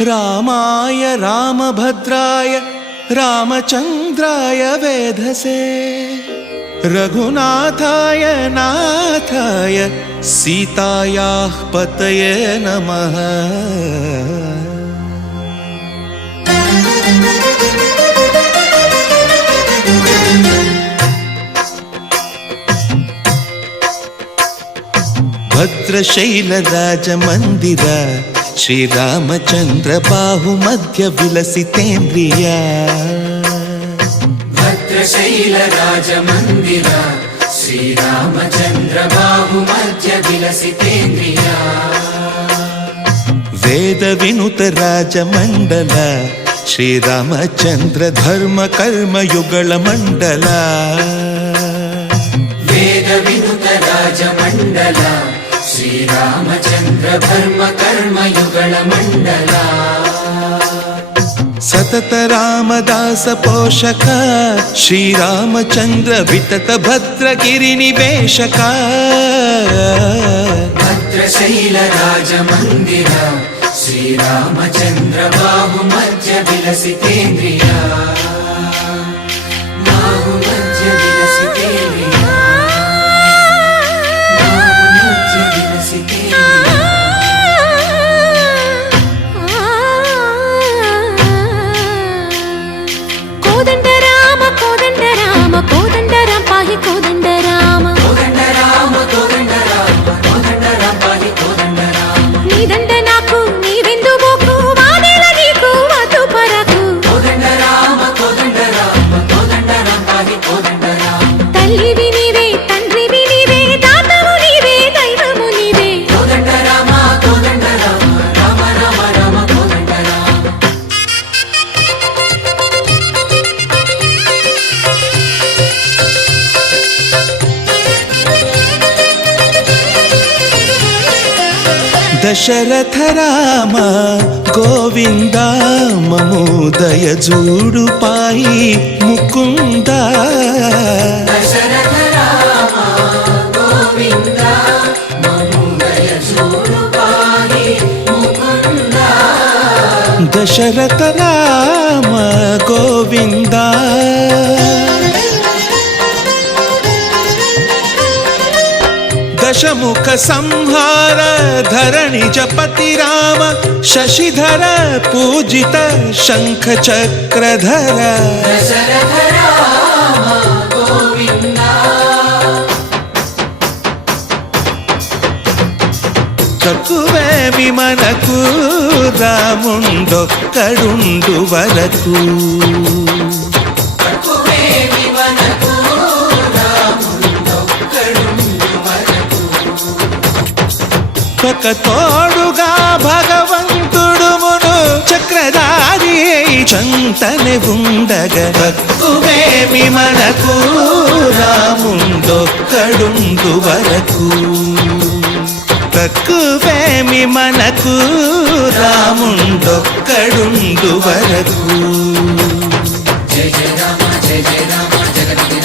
रामाय रामभद्राय रामचन्द्राय वेधसे रघुनाथाय नाथाय सीतायाः पतये नमः। भद्रशैलराजमन्दिर श्रीरामचन्द्र बाहुमध्य विलसितेन्द्रिया। भद्रशैलराजमन्दिर श्रीरामचन्द्र बाहुमध्य विलसितेन्द्रिया। वेदविनुत राजमण्डल श्रीरामचन्द्र धर्म कर्म युगल मण्डल। वेदविनुत राजमण्डल श्रीरामचन्द्र धर्म कर्म युगल मण्डल। सतत रामदास पोषक श्रीरामचन्द्र वितत भद्रगिरि निवेशक। भद्रशैलराजमन्दिर श्रीरामचन्द्र बाहुमध्य विलसितेन्द्रिया। बाहुमध्य विलसितेन्द्रिया। बाहुमध्य विलसितेन्द्रिया। कोदंड राम पाहि कोदंड राम। कोदंड राम कोदंड राम कोदंड राम पाहि कोदंड राम। नी दंड नाकु नी विंदु बोकु वादेल नीकु वतु परकु। कोदंड राम पाहि कोदंड राम। तल्लिवि नीवे तंड्रिवि नीवे दातवु नीवे दैवमु नीवे। कोदंड राम राम राम राम कोदंड राम। दशरथ राम गोविंद ममोदय जूडु पाहि मुकुंद। दशरथ राम गोविंद ममोदय जूडु पाहि मुकुंद। दशरथ राम गोविंद दशमुख संहार धरणि जपति राम शशिधर पूजित शंख चक्रधर। दशरथ राम गोविंद। తక్కువేమి మనకు రాముండొక్కడుండు వరకు। తక్కువేమి మనకు రాముండొక్కడుండు వరకు। ఒక తోడుగా భగవంతుడు మును చక్రధారి చంతనే ఉండగా తక్కువేమి మనకు రాముండొక్కడుండు వరకు। తక్కువేమి మనకు రాముండొక్కడుండు వరకు। జయ జయ రామ జగతి